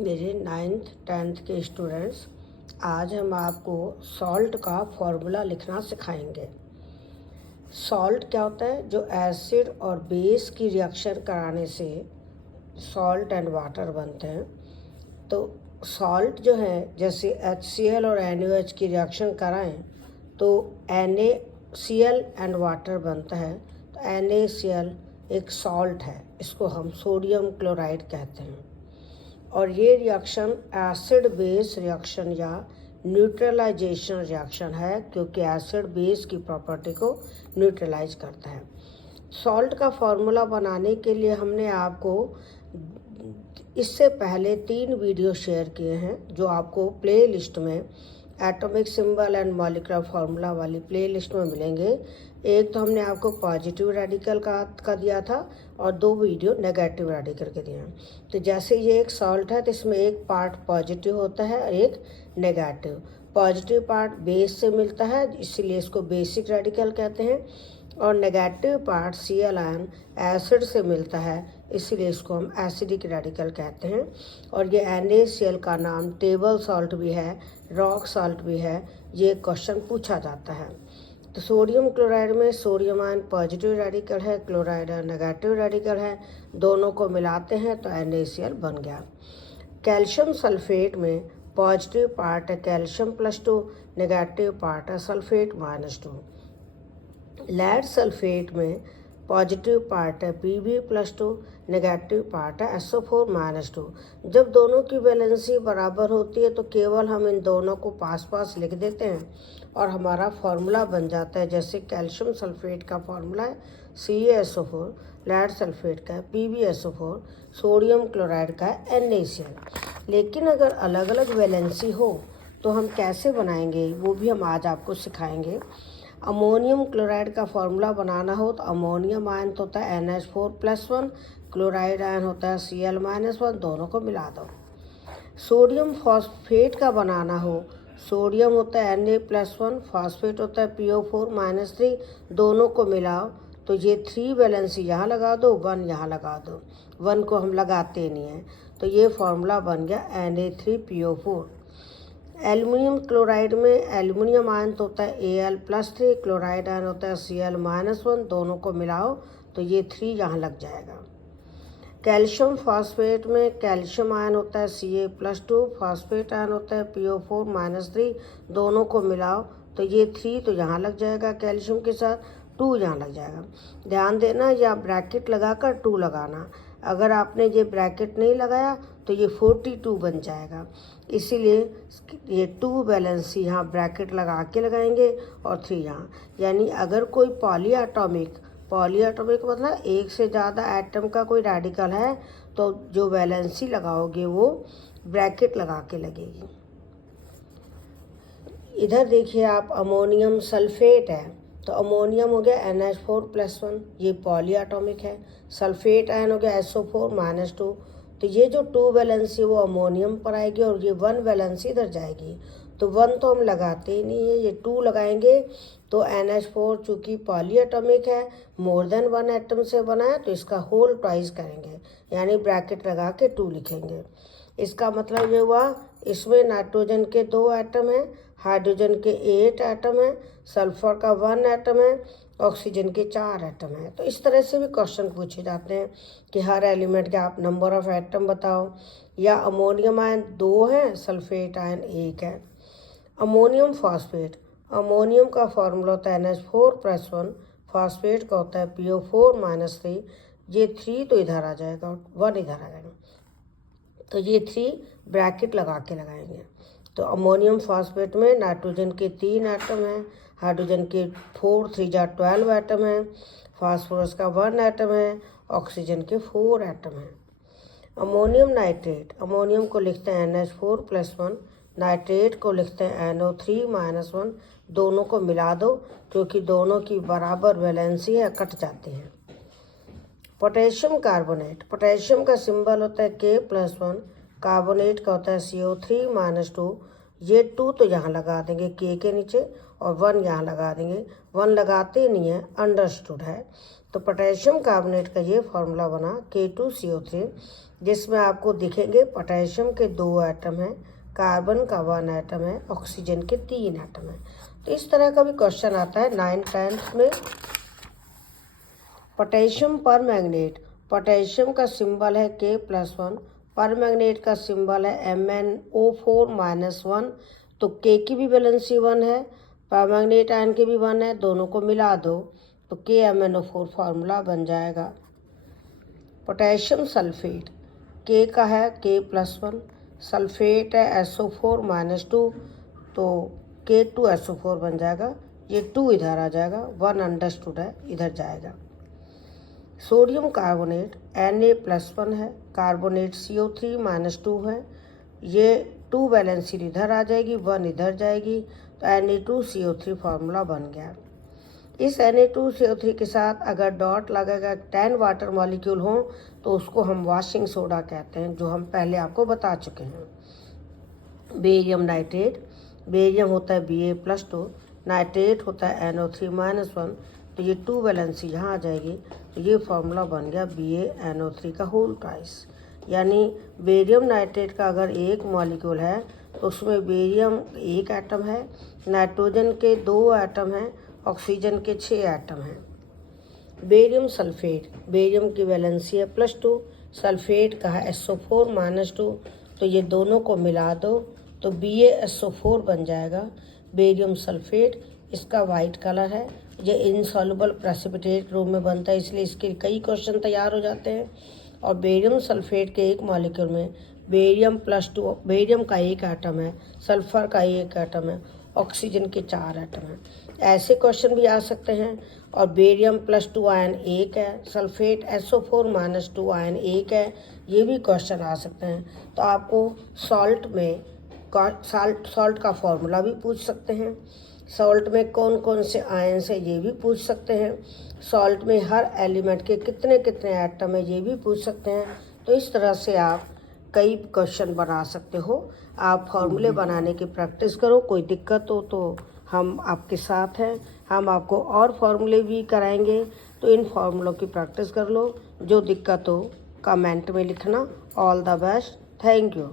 मेरे 9th 10th के students, आज हम आपको सॉल्ट का फॉर्मूला लिखना सिखाएंगे। सॉल्ट क्या होता है? जो एसिड और बेस की रिएक्शन कराने से सॉल्ट एंड वाटर बनते हैं। तो सॉल्ट जो है, जैसे HCl और NaOH की रिएक्शन कराएं तो NaCl एंड वाटर बनता है। तो NaCl एक सॉल्ट है, इसको हम सोडियम क्लोराइड कहते हैं। और ये रिएक्शन एसिड बेस रिएक्शन या न्यूट्रलाइजेशन रिएक्शन है, क्योंकि एसिड बेस की प्रॉपर्टी को न्यूट्रलाइज करता है। सॉल्ट का फॉर्मूला बनाने के लिए हमने आपको इससे पहले 3 वीडियो शेयर किए हैं, जो आपको प्ले लिस्ट में atomic symbol and molecular formula वाली प्ले लिस्ट में मिलेंगे। एक तो हमने आपको पॉजिटिव रेडिकल का दिया था और 2 वीडियो नेगेटिव रेडिकल के दिए हैं। तो जैसे ये एक सॉल्ट है तो इसमें एक पार्ट पॉजिटिव होता है और एक नेगेटिव। पॉजिटिव पार्ट बेस से मिलता है, इसीलिए इसको बेसिक रेडिकल कहते हैं। और negative part Cl ion acid से मिलता है, इसीलिए इसको हम एसिडिक रेडिकल कहते हैं। और ये NaCl का नाम टेबल सॉल्ट भी है, रॉक सॉल्ट भी है। ये क्वेश्चन पूछा जाता है। तो सोडियम क्लोराइड में सोडियम आयन पॉजिटिव रेडिकल है, क्लोराइड नेगेटिव रेडिकल है। दोनों को मिलाते हैं तो NaCl बन गया। कैल्शियम सल्फेट में पॉजिटिव पार्ट है कैल्शियम +2, नेगेटिव पार्ट है सल्फेट -2। लेड सल्फेट में पॉजिटिव पार्ट है Pb+2, नेगेटिव पार्ट है SO4 -2। जब दोनों की वैलेंसी बराबर होती है तो केवल हम इन दोनों को पास पास लिख देते हैं और हमारा फॉर्मूला बन जाता है। जैसे कैल्शियम सल्फेट का फॉर्मूला है CaSO4, लेड सल्फेट का है PbSO4, सोडियम क्लोराइड का है NaCl। लेकिन अगर अलग अलग वैलेंसी हो तो हम कैसे बनाएंगे, वो भी हम आज आपको सिखाएंगे। अमोनियम क्लोराइड का फॉर्मूला बनाना हो तो अमोनियम आयन होता है NH4+1, क्लोराइड आयन होता है Cl-1, दोनों को मिला दो। सोडियम फॉस्फेट का बनाना हो, सोडियम होता है Na+1, फॉस्फेट होता है PO4-3, दोनों को मिलाओ तो ये 3 वैलेंसी यहाँ लगा दो, 1 यहाँ लगा दो। 1 को हम लगाते नहीं हैं, तो ये फॉर्मूला बन गया Na3PO4। एल्युमिनियम क्लोराइड में एल्युमिनियम आयन होता है Al+3, क्लोराइड आयन होता है Cl-1, दोनों को मिलाओ तो ये 3 यहाँ लग जाएगा। कैल्शियम फॉस्फेट में कैल्शियम आयन होता है Ca+2, फॉस्फेट आयन होता है PO4-3, दोनों को मिलाओ तो ये 3 तो यहाँ लग जाएगा, कैल्शियम के साथ 2 यहाँ लग जाएगा। ध्यान देना, या ब्रैकेट लगाकर 2 लगाना। अगर आपने ये ब्रैकेट नहीं लगाया तो ये 42 बन जाएगा, इसीलिए ये 2 वैलेंसी यहाँ ब्रैकेट लगा के लगाएंगे और 3 यहाँ। यानी अगर कोई पॉलीएटॉमिक मतलब एक से ज़्यादा एटम का कोई रेडिकल है तो जो वैलेंसी लगाओगे वो ब्रैकेट लगा के लगेगी। इधर देखिए आप, अमोनियम सल्फेट है तो अमोनियम हो गया NH4+1, ये पॉलीएटॉमिक है। सल्फेट आयन हो गया SO4-2, तो ये जो 2 वैलेंसी वो अमोनियम पर आएगी और ये 1 वैलेंसी इधर जाएगी। तो 1 तो हम लगाते ही नहीं है, ये 2 लगाएंगे तो NH4 चूँकि पॉलीएटॉमिक है, मोर देन 1 एटम से बना है, तो इसका होल ट्वाइस करेंगे, यानी ब्रैकेट लगा के 2 लिखेंगे। इसका मतलब ये हुआ, इसमें नाइट्रोजन के 2 एटम हैं, हाइड्रोजन के 8 एटम हैं, सल्फर का 1 एटम है, ऑक्सीजन के 4 एटम है। तो इस तरह से भी क्वेश्चन पूछे जाते हैं कि हर एलिमेंट के आप नंबर ऑफ एटम बताओ। या अमोनियम आयन 2 है, सल्फेट आयन 1 है। अमोनियम फॉस्फेट, अमोनियम का फॉर्मूला होता है NH4+1, फॉस्फेट का होता है PO4-3, ये 3 तो इधर आ जाएगा, 1 इधर आ जाएगा, तो ये 3 ब्रैकेट लगा के लगाएंगे। तो अमोनियम फॉस्फेट में नाइट्रोजन के 3 एटम हैं, हाइड्रोजन के 4 3 12 एटम हैं, फास्फोरस का 1 एटम है, ऑक्सीजन के 4 एटम हैं। अमोनियम नाइट्रेट, अमोनियम को लिखते हैं NH4+1, नाइट्रेट को लिखते हैं NO3-1, दोनों को मिला दो क्योंकि दोनों की बराबर वैलेंसी है, कट जाती है। पोटेशियम कार्बोनेट, पोटेशियम का सिंबल होता है K+1, कार्बोनेट का होता है CO3-2, ये 2 तो यहाँ लगा देंगे K के नीचे और 1 यहाँ लगा देंगे। 1 लगाते नहीं है, अंडरस्टूड है। तो पोटेशियम कार्बोनेट का ये फॉर्मूला बना K2CO3, जिसमें आपको दिखेंगे पोटेशियम के 2 एटम हैं, कार्बन का 1 एटम है, ऑक्सीजन के 3 एटम है। तो इस तरह का भी क्वेश्चन आता है 9th 10th में। पोटेशियम पर मैग्नेट, पोटेशियम का सिंबल है K+1, पर मैग्नेट का सिंबल है MnO4-1। तो K की भी वैलेंसी 1 है, पर मैग्नेट आयन की भी 1 है, दोनों को मिला दो तो KMnO4 फार्मूला बन जाएगा। पोटेशियम सल्फेट, K का है K+1, सल्फेट है SO4-2, तो K2SO4 बन जाएगा। ये 2 इधर आ जाएगा, 1 अंडरस्टूड है इधर जाएगा। सोडियम कार्बोनेट Na+1 है, कार्बोनेट CO3-2 है, ये 2 वैलेंसी इधर आ जाएगी, 1 इधर जाएगी, तो Na2CO3 फार्मूला बन गया। इस Na2CO3 के साथ अगर डॉट लगेगा 10 वाटर मॉलिक्यूल हो तो उसको हम वॉशिंग सोडा कहते हैं, जो हम पहले आपको बता चुके हैं। बेरियम नाइट्रेट, बेरियम होता है Ba+2, नाइट्रेट होता है NO3-1, तो ये 2 वैलेंसी यहाँ आ जाएगी, तो ये फार्मूला बन गया BaNO3 का होल ट्वाइस। यानी बेरियम नाइट्रेट का अगर एक मॉलिक्यूल है तो उसमें बेरियम 1 एटम है, नाइट्रोजन के 2 एटम हैं, ऑक्सीजन के 6 एटम हैं। बेरियम सल्फेट, बेरियम की वैलेंसी है +2, सल्फेट का है SO4-2, तो ये दोनों को मिला दो तो BaSO4 बन जाएगा। बेरियम सल्फेट, इसका वाइट कलर है, ये इनसॉल्युबल प्रेसिपिटेट रूप में बनता है, इसलिए इसके कई क्वेश्चन तैयार हो जाते हैं। और बेरियम सल्फेट के एक मॉलिक्यूल में बेरियम+2, बेरियम का 1 एटम है, सल्फर का 1 एटम है, ऑक्सीजन के 4 एटम हैं। ऐसे क्वेश्चन भी आ सकते हैं। और बेरियम+2 आयन 1 है, सल्फेट SO4-2 आयन 1 है, ये भी क्वेश्चन आ सकते हैं। तो आपको सॉल्ट में सॉल्ट का फॉर्मूला भी पूछ सकते हैं, सॉल्ट में कौन कौन से आयन्स है ये भी पूछ सकते हैं, सॉल्ट में हर एलिमेंट के कितने कितने एटम है ये भी पूछ सकते हैं। तो इस तरह से आप कई क्वेश्चन बना सकते हो। आप फॉर्मूले बनाने की प्रैक्टिस करो, कोई दिक्कत हो तो हम आपके साथ हैं, हम आपको और फॉर्मूले भी कराएंगे। तो इन फॉर्मूलों की प्रैक्टिस कर लो, जो दिक्कत हो कमेंट में लिखना। All the best, thank you.